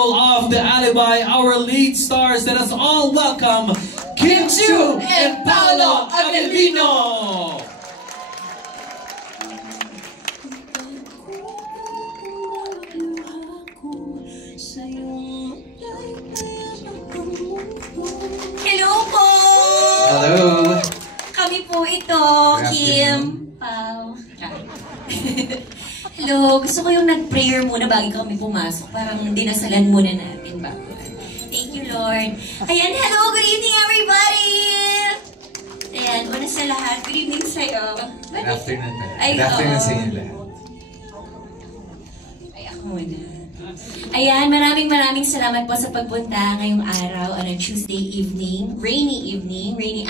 Of The Alibi, our lead stars. Let us all welcome Kim Chiu and Paolo Avellino. Hello po! Hello! Kami po ito, Kim, Pao. Hello, gusto ko yung nag-prayer muna bago kami pumasok. Parang dinasalan muna natin bago. Thank you, Lord. Ayan, hello, good evening, everybody! Ayan, una sa lahat, good evening sa'yo. Good afternoon. Good afternoon sa inyo lahat. Ay, ako muna. Ayan, maraming salamat po sa pagpunta ngayong araw on a Tuesday evening, rainy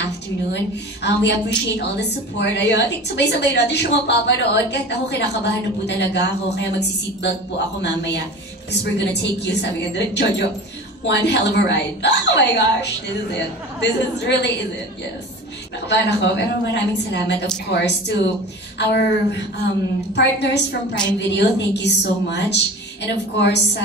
afternoon. We appreciate all the support. Ayan, sabay-sabay natin siya mapapanood. Kahit ako, kinakabahan na po talaga ako. Kaya magsi-seatbelt po ako mamaya. Because we're gonna take you, sabi nga doon, Jojo, one hell of a ride. Oh my gosh, this is it. This is really it, yes. Nakabahan ako, pero maraming salamat, of course, to our partners from Prime Video. Thank you so much. And of course,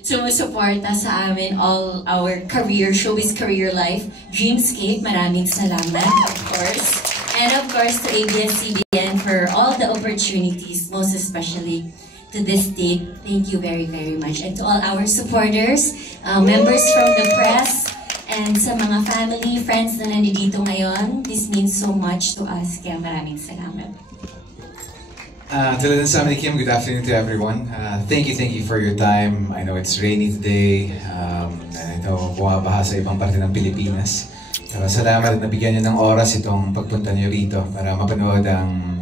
sumusuporta sa amin all our career, showbiz career life, Dreamscape, maraming salamat, of course. And of course, to ABS-CBN for all the opportunities, most especially to this date. Thank you very much. And to all our supporters, members from the press, and sa mga family, friends na nandito ngayon, this means so much to us. Kaya maraming salamat. Tulad ng sabi ni Kim, good afternoon to everyone. Thank you for your time. I know it's rainy today. Ito, bumabaha sa ibang parte ng Pilipinas. Pero salamat at nabigyan niyo ng oras itong pagpunta niyo rito para mapanood ang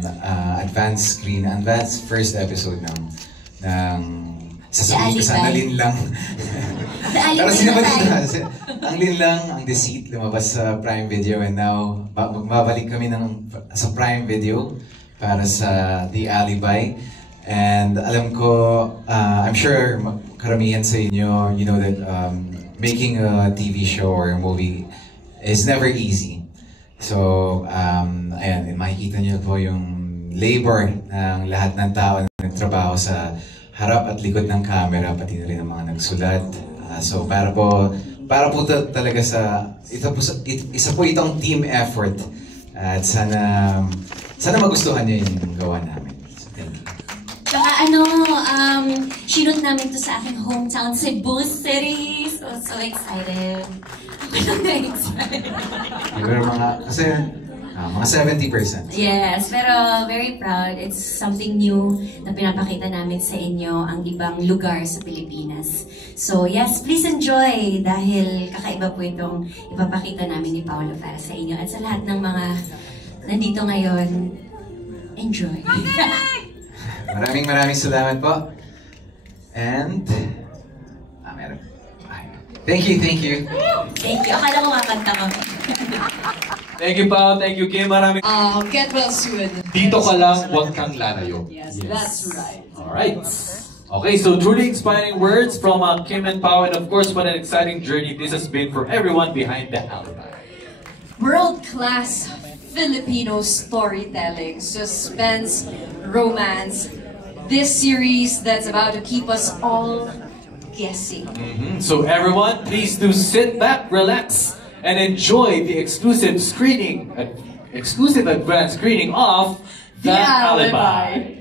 advanced first episode ng sasabihin ko sana Linlang. Pero ang Linlang, ang Deceit, lumabas sa Prime Video, and now magbabalik kami sa Prime Video para sa The Alibi. And alam ko, I'm sure karamihan sa inyo, you know that making a TV show or a movie is never easy. So, ayan, makikita niyo po yung labor ng lahat ng tao na nagtrabaho sa harap at likod ng camera, pati na rin ang mga nagsulat. So, para po talaga isa po itong team effort. At sana magustuhan niyo yung gawa namin. So, thank you. Tsaka shoot namin to sa aking hometown, Cebu City. So excited. Pero mga 70%. Yes, pero very proud. It's something new na pinapakita namin sa inyo, ang ibang lugar sa Pilipinas. So yes, please enjoy dahil kakaiba po itong ipapakita namin ni Paolo para sa inyo. At sa lahat ng mga nandito ngayon, enjoy. Maraming salamat po. And meron. Thank you. Thank you. Akala ko makakanta ka. Thank you, Pao. Thank you, Kim. Maraming... Get well soon. Dito ka lang, huwag kang lalayo. Yes, that's right. Alright. Okay, so truly inspiring words from Kim and Pao, and of course, what an exciting journey this has been for everyone behind The Alibi. World-class Filipino storytelling, suspense, romance. This series that's about to keep us all guessing. So everyone, please do sit back, relax, and enjoy the exclusive advanced screening of The Alibi.